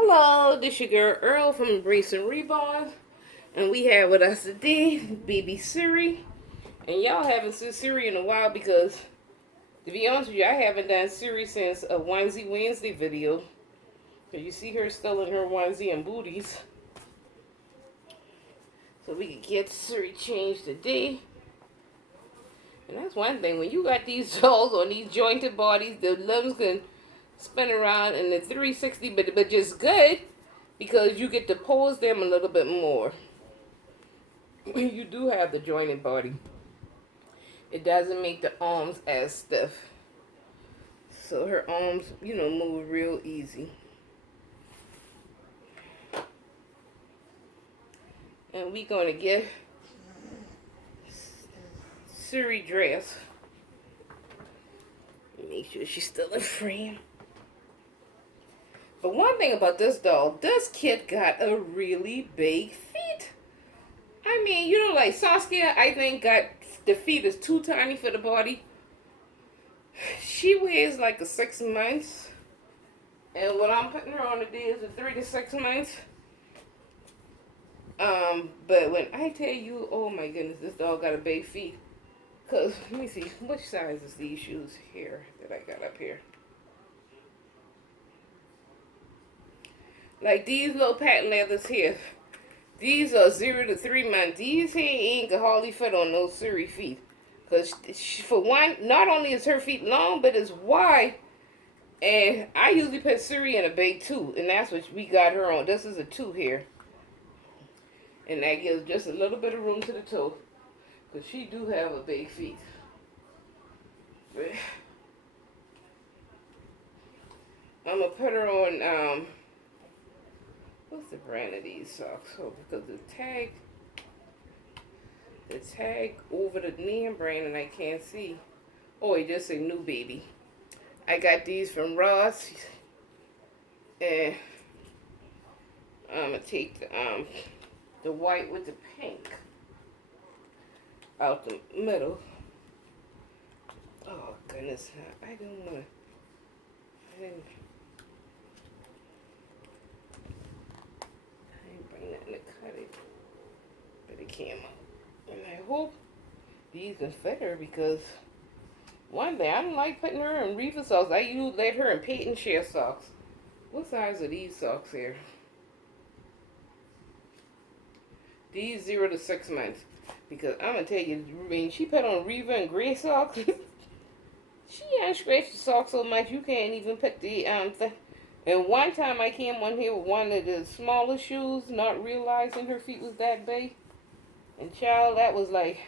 Hello, this your girl Earl from Embrace and Reborn, and we have with us today baby Siri. And y'all haven't seen Siri in a while because, to be honest with you, I haven't done Siri since a Onesie Wednesday video. Cause you see her still in her onesie and booties. So we can get Siri changed today. And that's one thing, when you got these dolls on these jointed bodies, the limbs can spin around in the 360, but just good because you get to pose them a little bit more. You do have the jointed body. It doesn't make the arms as stiff. So her arms, move real easy. And we're going to get Siri dressed. Make sure she's still in frame. But one thing about this doll, this kid got a really big feet. I mean, like Saskia, I think got the feet is too tiny for the body. She weighs like a 6 months. And what I'm putting her on today is a 3 to 6 months. But when I tell you, oh my goodness, this dog got a big feet. Cause let me see, which size is these shoes here that I got up here? Like these little patent leathers here. These are 0 to 3 months. These here ain't can hardly fit on those Siri feet. Because for one, not only is her feet long, but it's wide. And I usually put Siri in a big 2. And that's what we got her on. This is a 2 here. And that gives just a little bit of room to the toe. Because she do have a big feet. But I'm going to put her on, what's the brand of these socks? Oh, because the tag over the name brand and I can't see. Oh, it just say new baby. I got these from Ross. And I'm going to take the white with the pink out the middle. Oh, goodness. I don't want to. I didn't bring that in to cut it. But it came out. And I hope these can fit her because one thing, I don't like putting her in Reva socks. I usually let her in Peyton share socks. What size are these socks here? These 0 to 6 months. Because I'm going to tell you, when she put on Reva and gray socks, she unscratched the socks so much you can't even put the thing. And one time I came on here with one of the smaller shoes, not realizing her feet was that big. And child, that was like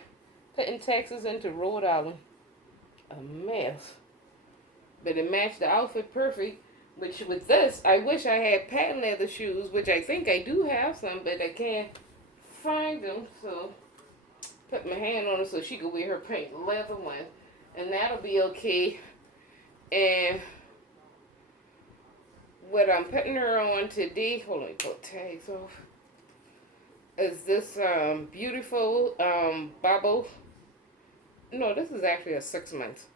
putting Texas into Rhode Island. A mess. But it matched the outfit perfect. Which with this, I wish I had patent leather shoes, which I think I do have some, but I can't find them. So put my hand on her so she could wear her pink leather one. And that'll be okay. And what I'm putting her on today, hold on, let me pull tags off, is this beautiful bubble. No, this is actually a 6 months.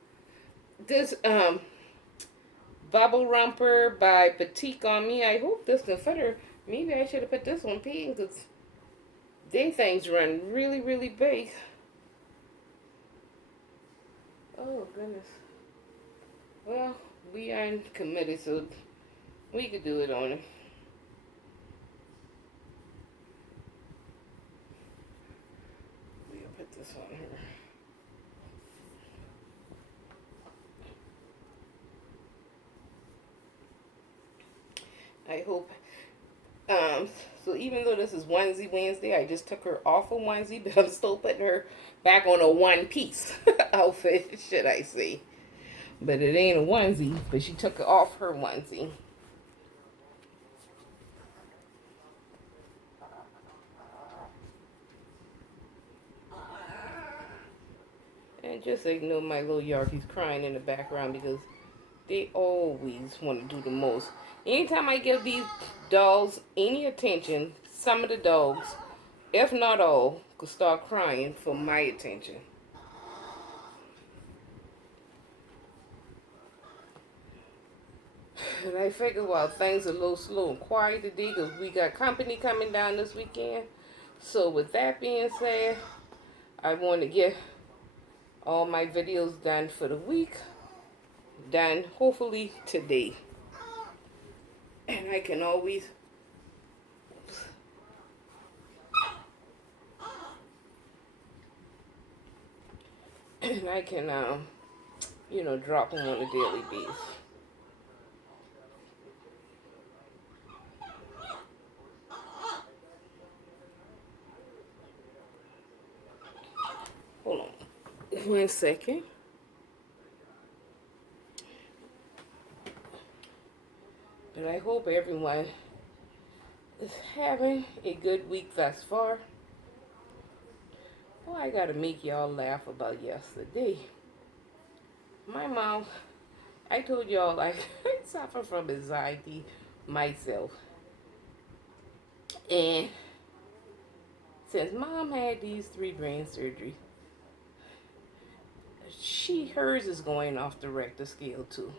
This bubble romper by Petite on me. I hope this can fit her. Maybe I should have put this on pink because they things run really, really big. Oh, goodness. Well, we are committed, so we could do it on her. We'll put this on her. I hope. So even though this is Onesie Wednesday, I just took her off of onesie, but I'm still putting her back on a one-piece outfit, should I say. But it ain't a onesie, but she took off her onesie. And just ignore my little Yorkies crying in the background because they always want to do the most. Anytime I give these dolls any attention, some of the dogs, if not all, could start crying for my attention. And I figure while things are a little slow and quiet today, because we got company coming down this weekend. So with that being said, I want to get all my videos done for the week. Done hopefully today. And I can always and I can drop them on a daily basis. Hold on 1 second. But I hope everyone is having a good week thus far. Well, I gotta make y'all laugh about yesterday. My mom, I told y'all I suffer from anxiety myself. And since mom had these 3 brain surgeries, hers is going off the Richter scale too.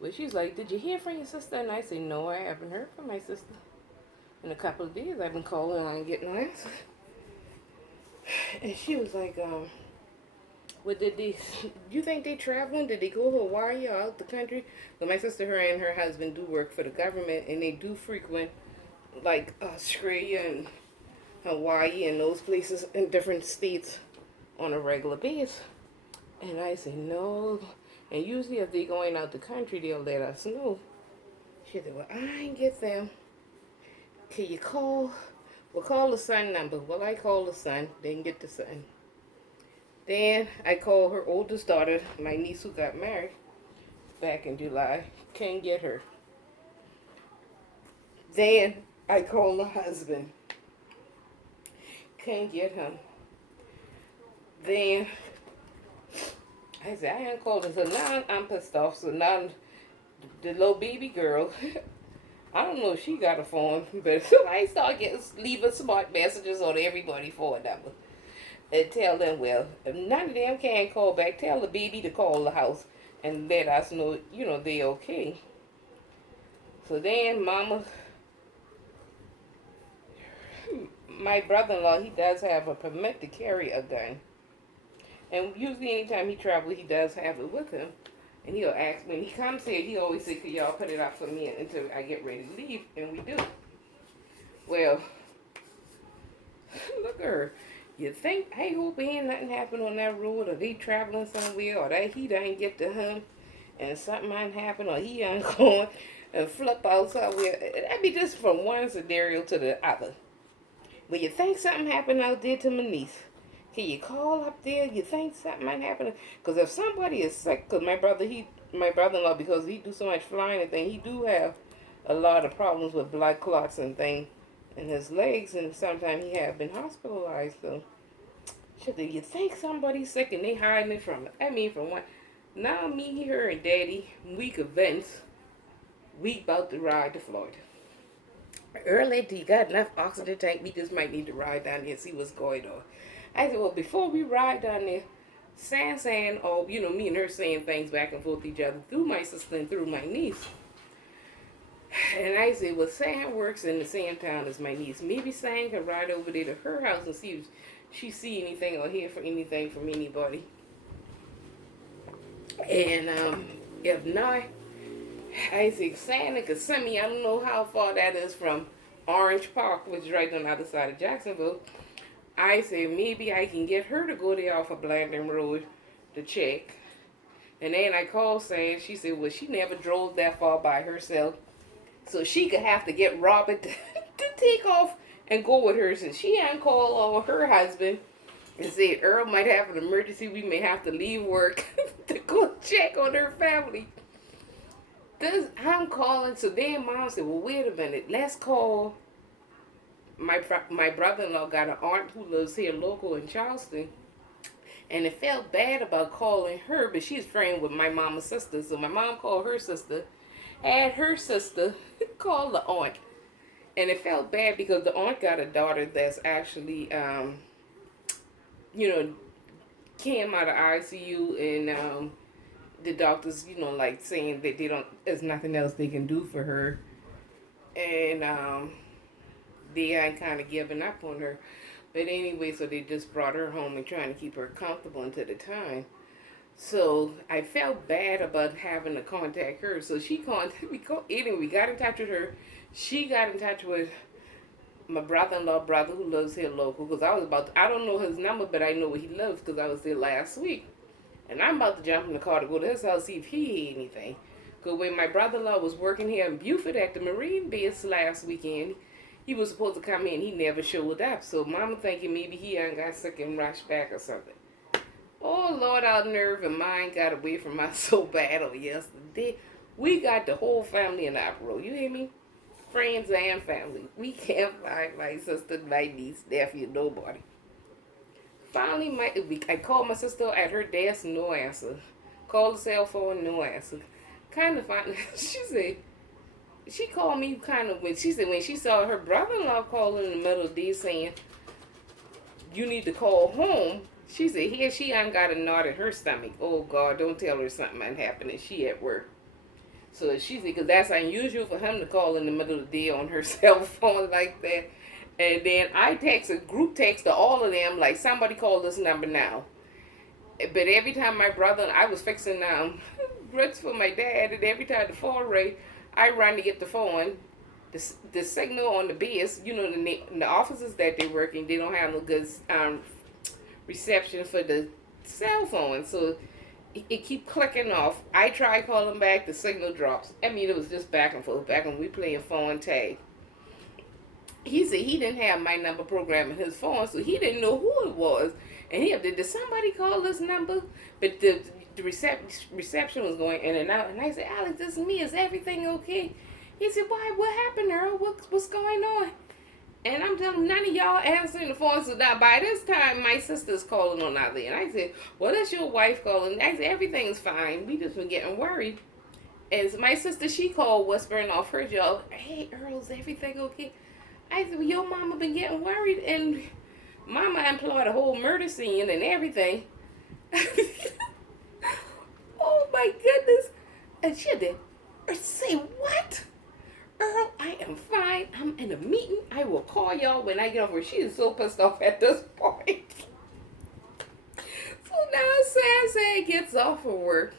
But she's like, did you hear from your sister? And I say, no, I haven't heard from my sister. In a couple of days, I've been calling, I ain't getting no answer. And she was like, what did they, you think they traveling? Did they go to Hawaii or out the country? But my sister, her and her husband do work for the government, and they do frequent, like, Australia and Hawaii and those places in different states on a regular basis. And I say, no. And usually if they're going out the country, they'll let us know. She said, well, I ain't get them. Can you call? Well, call the son number. Well, I call the son. Didn't get the son. Then I call her oldest daughter, my niece who got married back in July. Can't get her. Then I call the husband. Can't get him. Then I said, I ain't called her. So now I'm pissed off. So now the little baby girl, I don't know if she got a phone, but I start leaving smart messages on everybody's phone number. And tell them, well, if none of them can call back, tell the baby to call the house and let us know, they okay. So then my brother-in-law, he does have a permit to carry a gun. And usually anytime he travels, he does have it with him. And he'll ask, when he comes here, he always says, could y'all put it up for me until I get ready to leave? And we do. Well, look at her. You think, I hope ain't nothing happen on that road, or they traveling somewhere, or that he didn't get to him, and something might happen, or he ain't going and flip out somewhere. That'd be just from one scenario to the other. But you think something happened out there to my niece? Can you call up there? You think something might happen? Because if somebody is sick, because my brother-in-law, because he do so much flying and things, he do have a lot of problems with blood clots and things in his legs, and sometimes he have been hospitalized. So, shit, do you think somebody's sick and they hiding it from? From one. Now me, her, and Daddy, week events, we about to ride to Florida. Early, do you got enough oxygen tank? We just might need to ride down there and see what's going on. I said, well, before we ride down there, saying, or, me and her saying things back and forth to each other through my sister and through my niece. And I said, well, Sam works in the same town as my niece. Maybe Sam can ride over there to her house and see if she see anything or hear for anything from anybody. And if not, I said, Santa could send me, I don't know how far that is from Orange Park, which is right on the other side of Jacksonville. I said, maybe I can get her to go there off of Blandon Road to check. And then I called Sam. She said, well, she never drove that far by herself. So she could have to get Robert to take off and go with her. Since she hadn't called her husband and said, Earl might have an emergency. We may have to leave work to go check on her family. I'm calling. So then Mom said, well, wait a minute. Let's call. My brother-in-law got an aunt who lives here local in Charleston. And it felt bad about calling her, but she's friends with my mama's sister. So my mom called her sister, had her sister call the aunt. And it felt bad because the aunt got a daughter that's actually, came out of ICU and the doctors, like saying that there's nothing else they can do for her, and they ain't kind of giving up on her. But anyway, so they just brought her home and trying to keep her comfortable until the time. So I felt bad about having to contact her. So she contacted me. Anyway, we got in touch with her. She got in touch with my brother-in-law brother who lives here local, because I don't know his number, but I know where he lives because I was there last week. And I'm about to jump in the car to go to his house, see if he had anything. Because when my brother-in-law was working here in Buford at the Marine Base last weekend, he was supposed to come in. He never showed up. So Mama thinking maybe he ain't got sick and rushed back or something. Oh, Lord, our nerve and mine got away from us so bad over yesterday. We got the whole family in the uproar. You hear me? Friends and family. We can't find my sister, my niece, nephew, nobody. Finally, I called my sister at her desk, no answer. Called the cell phone, no answer. Kind of finally, she called me kind of when she saw her brother-in-law calling in the middle of the day saying, you need to call home. She said, here she ain't got a knot in her stomach. Oh, God, don't tell her something ain't happening. She at work. So she said, because that's unusual for him to call in the middle of the day on her cell phone like that. And then I text a group text to all of them, like, somebody call this number now. But every time my brother, I was fixing grits for my dad, and every time the phone rang, I run to get the phone. The signal on the base, in the offices that they work in, they don't have no good reception for the cell phone. So it keep clicking off. I try calling back, the signal drops. I mean, it was just back and forth, back when we playing phone tag. He said he didn't have my number programmed in his phone, so he didn't know who it was. And he said, did somebody call this number? But the reception was going in and out. And I said, Alex, this is me. Is everything okay? He said, why? What happened, Earl? What's going on? And I'm telling him, none of y'all answering the phone. So now by this time, my sister's calling on out there. And I said, well, that's your wife calling. I said, everything's fine. We just been getting worried. And so my sister, she called whispering off her jaw, hey, Earl, is everything okay? I said, well, your mama been getting worried. And Mama employed a whole murder scene and everything. Oh, my goodness. And she did. Say, what? Earl, I am fine. I'm in a meeting. I will call y'all when I get over. She is so pissed off at this point. So now Sansa gets off of work.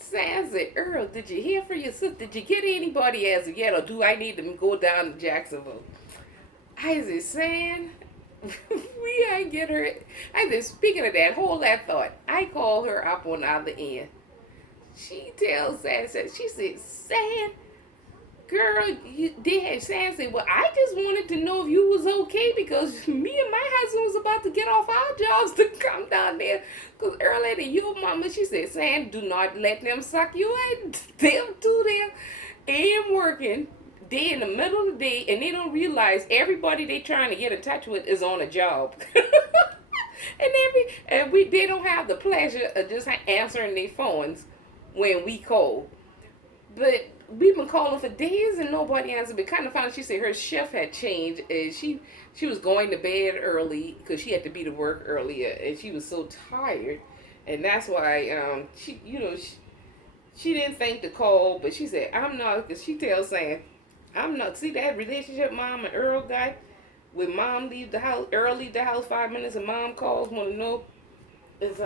Sansa, Earl, did you hear from your sister? Did you get anybody as of yet, or do I need to go down to Jacksonville? I said, San, we ain't get her. I said, speaking of that, hold that thought. I call her up on the other end. She tells Sansa, she said, San, girl, Sam said, well, I just wanted to know if you was okay, because me and my husband was about to get off our jobs to come down there. Because earlier than your mama, she said, Sam, do not let them suck you in. Them two there ain't working. They in the middle of the day, and they don't realize everybody they trying to get in touch with is on a job. They don't have the pleasure of just answering their phones when we call. But we've been calling for days and nobody answered. But kind of found, she said her shift had changed, and she was going to bed early because she had to be to work earlier, and she was so tired, and that's why she didn't think to call. But she said, I'm not, because she tells saying, I'm not. See that relationship Mom and Earl got, when Mom leave the house, Earl leave the house 5 minutes and Mom calls, want to know is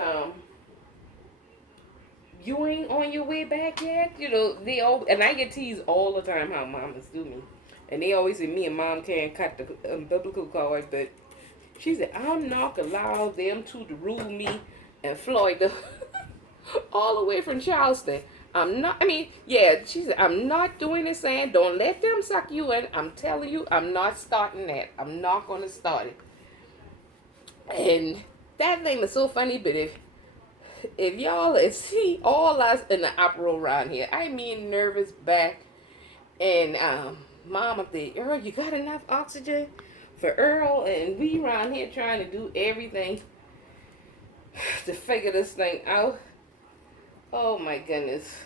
you ain't on your way back yet? They all, and I get teased all the time how mamas do me. And they always say me and Mom can't cut the umbilical cord, but she said, I'm not going to allow them to rule me and Floyd all the way from Charleston. She said, I'm not doing this, saying, don't let them suck you in. I'm telling you, I'm not starting that. I'm not going to start it. And that thing is so funny, but if y'all see all us in the uproar around here, I mean nervous back, and Mom up there, Earl, you got enough oxygen for Earl? And we around here trying to do everything to figure this thing out. Oh my goodness.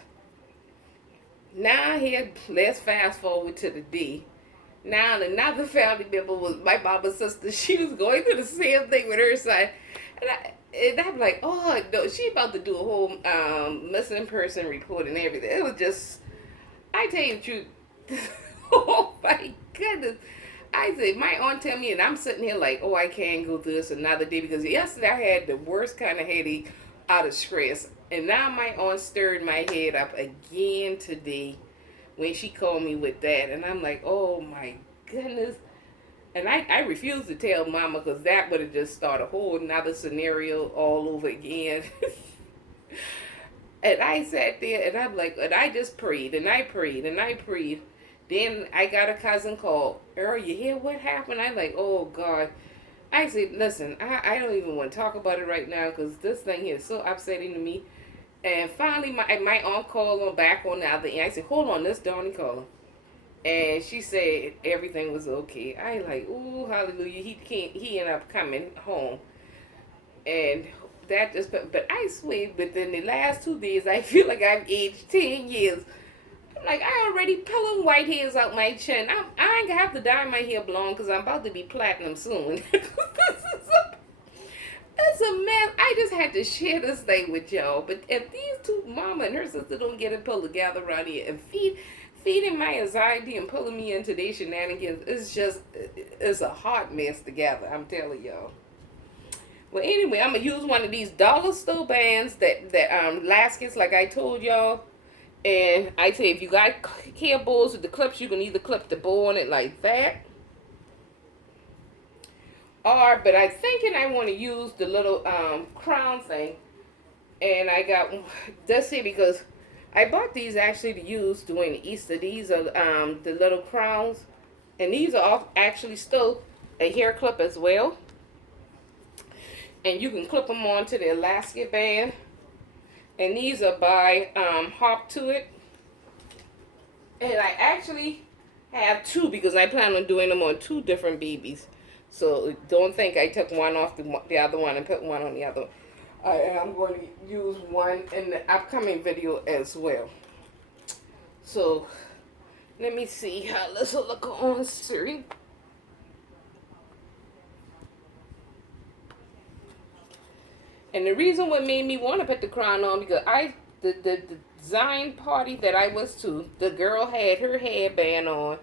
Now here, let's fast forward to the day. Now another family member was my mama's sister. She was going through the same thing with her son. And I'm like, oh no, she about to do a whole missing person report and everything. It was just, I tell you the truth. Oh my goodness. I said, my aunt tell me, and I'm sitting here like, oh, I can't go through this another day because yesterday I had the worst kind of headache out of stress. And now my aunt stirred my head up again today when she called me with that. And I'm like, oh my goodness. And I refused to tell mama because that would have just started a whole nother scenario all over again. And I sat there and I'm like, and I just prayed and I prayed and I prayed. Then I got a cousin call. Earl, you hear what happened? I'm like, oh God. I said, listen, I don't even want to talk about it right now because this thing here is so upsetting to me. And finally, my aunt called on back on the other end. I said, hold on, let's Donnie call her. And she said everything was okay. I like, ooh, hallelujah. He ended up coming home. And that just, but I swear, within the last 2 days, I feel like I've aged 10 years. I'm like, I already pulling white hairs out my chin. I ain't gonna have to dye my hair blonde because I'm about to be platinum soon. It's a mess. I just had to share this thing with y'all. But if these two, mama and her sister, don't get it pulled together around here and feeding my anxiety and pulling me into their shenanigans, it's a hot mess together. I'm telling y'all. Well, anyway, I'm gonna use one of these dollar store bands that laskets, like I told y'all. And I say if you got hair bows with the clips, you can either clip the bow on it like that. Or, but I'm thinking I want to use the little crown thing. And I got this here because I bought these actually to use during Easter. These are the little crowns. And these are all actually still a hair clip as well. And you can clip them onto the elastic band. And these are by Hop to It. And I actually have two because I plan on doing them on two different babies. So don't think I took one off the other one and put one on the other. I am going to use one in the upcoming video as well. So let me see how this will look on Siri. And the reason what made me want to put the crown on because the design party that I was to, the girl had her headband on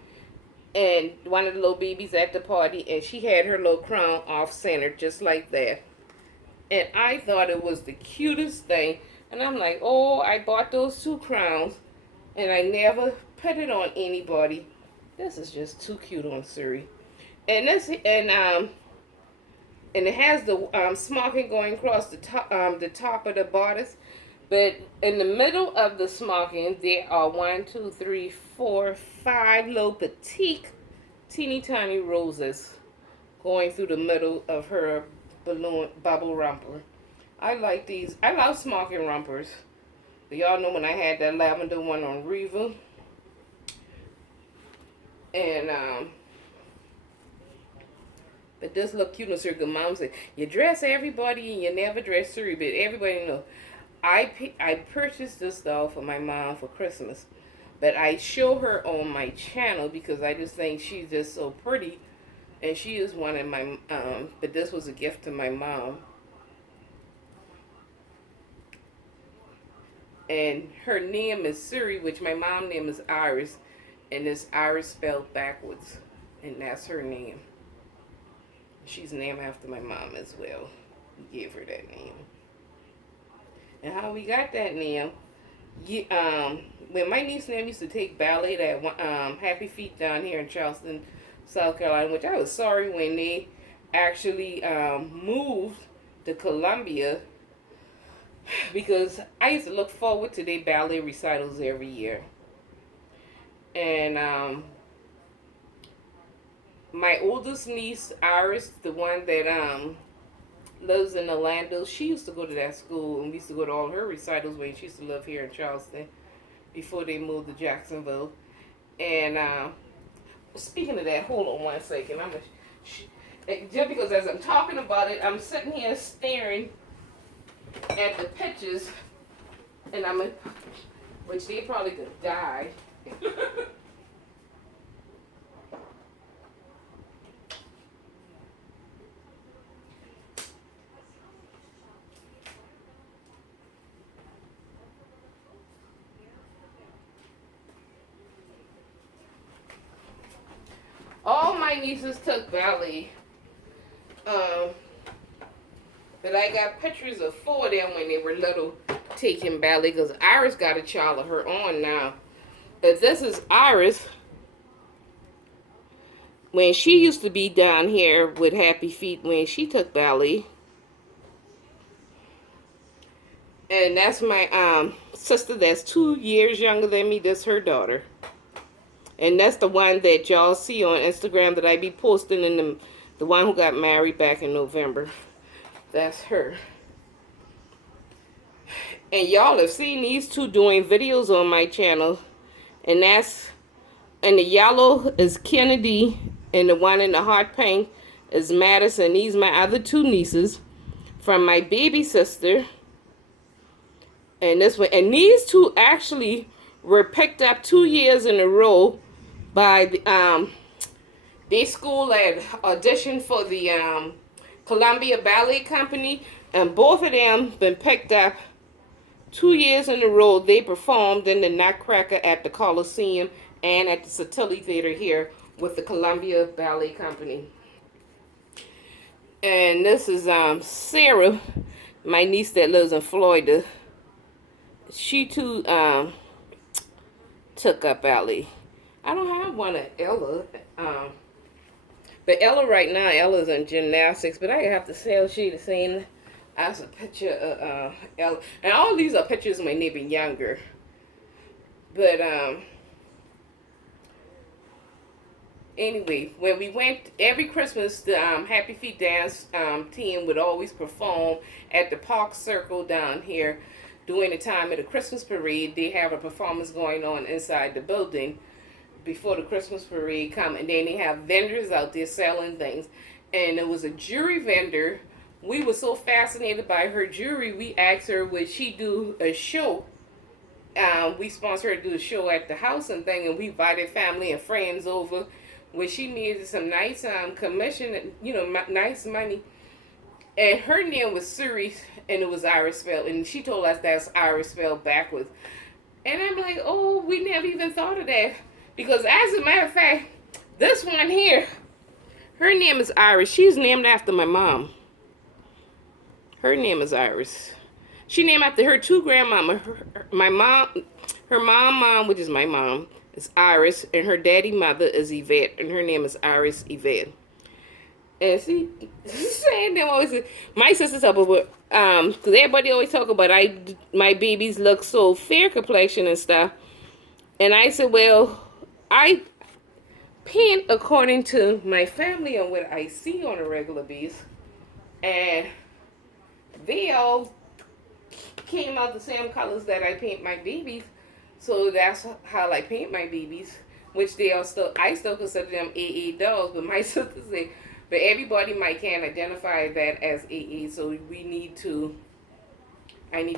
and one of the little babies at the party and she had her little crown off center just like that. And I thought it was the cutest thing. And I'm like, oh, I bought those two crowns and I never put it on anybody. This is just too cute on Siri. And and it has the smocking going across the top of the bodice. But in the middle of the smocking, there are 1, 2, 3, 4, 5 little petite, teeny tiny roses going through the middle of her balloon bubble romper. I like these. I love smocking rompers. Y'all know when I had that lavender one on Reva. And but this look cute on Siri. Cause Mom said, you dress everybody and you never dress Siri, but everybody know. I purchased this doll for my mom for Christmas. But I show her on my channel because I just think she's just so pretty. And she is one of my, but this was a gift to my mom. And her name is Siri, which my mom's name is Iris. And it's Iris spelled backwards. And that's her name. She's named after my mom as well. We gave her that name. And how we got that name, when my niece and them used to take ballet at Happy Feet down here in Charleston, South Carolina, which I was sorry when they actually moved to Columbia because I used to look forward to their ballet recitals every year. And my oldest niece, Iris, the one that lives in Orlando, she used to go to that school, and we used to go to all her recitals when she used to live here in Charleston before they moved to Jacksonville. And speaking of that, hold on one second. I'm gonna just because as I'm talking about it, I'm sitting here staring at the pictures, and which they probably could die. All my nieces took ballet. Um, but I got pictures of 4 of them when they were little taking ballet because Iris got a child of her own now. But this is Iris when she used to be down here with Happy Feet when she took ballet. And that's my sister that's 2 years younger than me. That's her daughter. And that's the one that y'all see on Instagram that I be posting in the one who got married back in November. That's her. And y'all have seen these two doing videos on my channel. And the yellow is Kennedy. And the one in the hot pink is Madison. These my other 2 nieces from my baby sister. And this one. And these 2 actually were picked up 2 years in a row by the they school had auditioned for the Columbia Ballet Company, and both of them been picked up 2 years in a row. They performed in the Nutcracker at the Coliseum and at the Satilli Theater here with the Columbia Ballet Company. And this is Sarah, my niece that lives in Florida. She too took up ballet. I don't have one of Ella. But Ella right now, Ella's in gymnastics. But I have to say, she the same as a picture of Ella. And all these are pictures when they were younger. But anyway, when we went every Christmas, the Happy Feet dance team would always perform at the Park Circle down here during the time of the Christmas parade. They have a performance going on inside the building before the Christmas parade come, and then they have vendors out there selling things. And there was a jewelry vendor. We were so fascinated by her jewelry, we asked her would she do a show. We sponsored her to do a show at the house and thing, and we invited family and friends over when she needed some nice commission, nice money. And her name was Siri, and it was Iris spelled, and she told us that's Iris spelled backwards. And I'm like, oh, we never even thought of that. Because as a matter of fact, this one here, her name is Iris. She's named after my mom. Her name is Iris. She named after her 2 grandmama. Her mom, which is my mom, is Iris, and her daddy mother is Yvette, and her name is Iris Yvette. And see, saying them always, my sister talk about, because everybody always talk about my babies look so fair complexion and stuff. And I said, well, I paint according to my family and what I see on a regular basis. And they all came out the same colors that I paint my babies. So that's how I paint my babies. Which I still consider them AA dolls. But my sister said, but everybody can't identify that as AA. So I need to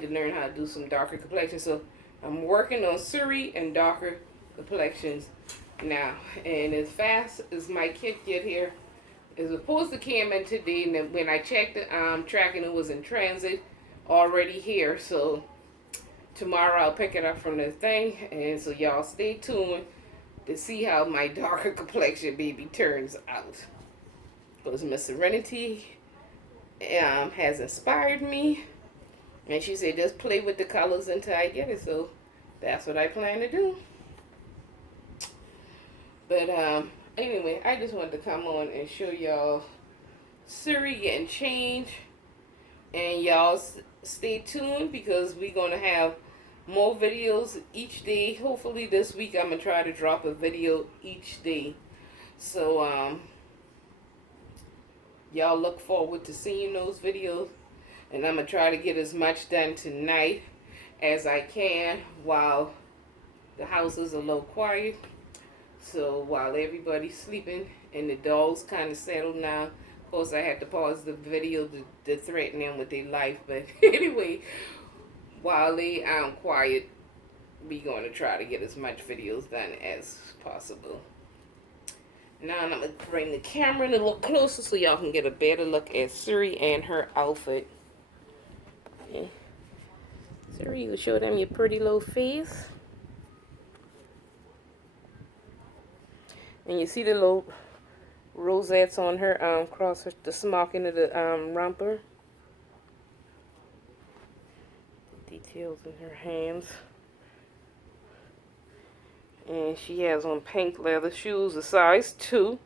learn how to do some darker complexion. So I'm working on Siri and darker complexions now. And as fast as my kit get here, it's supposed to come in today. And when I checked the tracking, it was in transit already here. So tomorrow I'll pick it up from the thing. And so y'all stay tuned to see how my darker complexion baby turns out. Because Miss Serenity has inspired me. And she said, just play with the colors until I get it. So that's what I plan to do. But anyway, I just wanted to come on and show y'all Siri getting changed. And y'all stay tuned because we're going to have more videos each day. Hopefully this week I'm going to try to drop a video each day. So y'all look forward to seeing those videos. And I'm going to try to get as much done tonight as I can while the house is a little quiet. So while everybody's sleeping and the dogs kind of settled now. Of course, I had to pause the video to threaten them with their life. But anyway, while they quiet, we're going to try to get as much videos done as possible. Now I'm going to bring the camera in a little closer so y'all can get a better look at Siri and her outfit. Okay. Siri, you show them your pretty little face. And you see the little rosettes on her across the smock into the romper. Details in her hands. And she has on pink leather shoes, a size 2.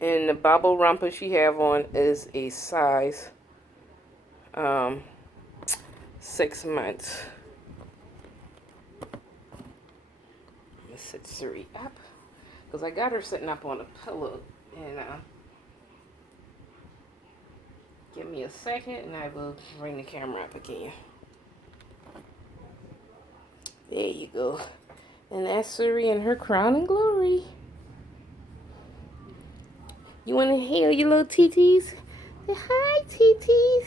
And the bobble romper she have on is a size 6 months. I'm gonna sit Siri up because I got her sitting up on a pillow. And give me a second, and I will bring the camera up again. There you go. And that's Siri in her crown and glory. You want to hail your little TTs? Say hi, TTs.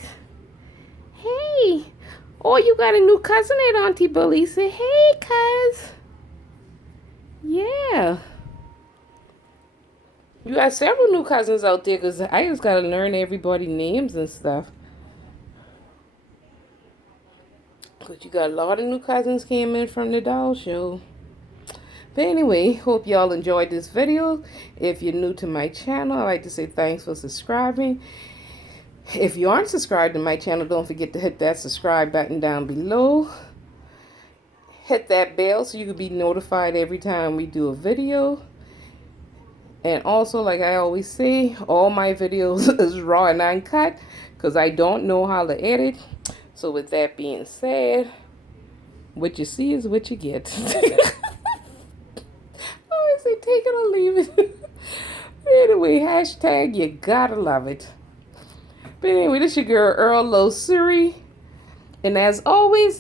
Hey. Oh, you got a new cousin at Auntie Bully. Say, hey, cuz. Yeah. You got several new cousins out there because I just got to learn everybody's names and stuff. Because you got a lot of new cousins came in from the doll show. But anyway, hope y'all enjoyed this video. If you're new to my channel, I'd like to say thanks for subscribing. If you aren't subscribed to my channel, don't forget to hit that subscribe button down below. Hit that bell so you can be notified every time we do a video. And also, like I always say, all my videos is raw and uncut because I don't know how to edit. So with that being said, what you see is what you get. I say take it or leave it. Anyway, hashtag you gotta love it. But anyway, this your girl Earl Low Siri. And as always,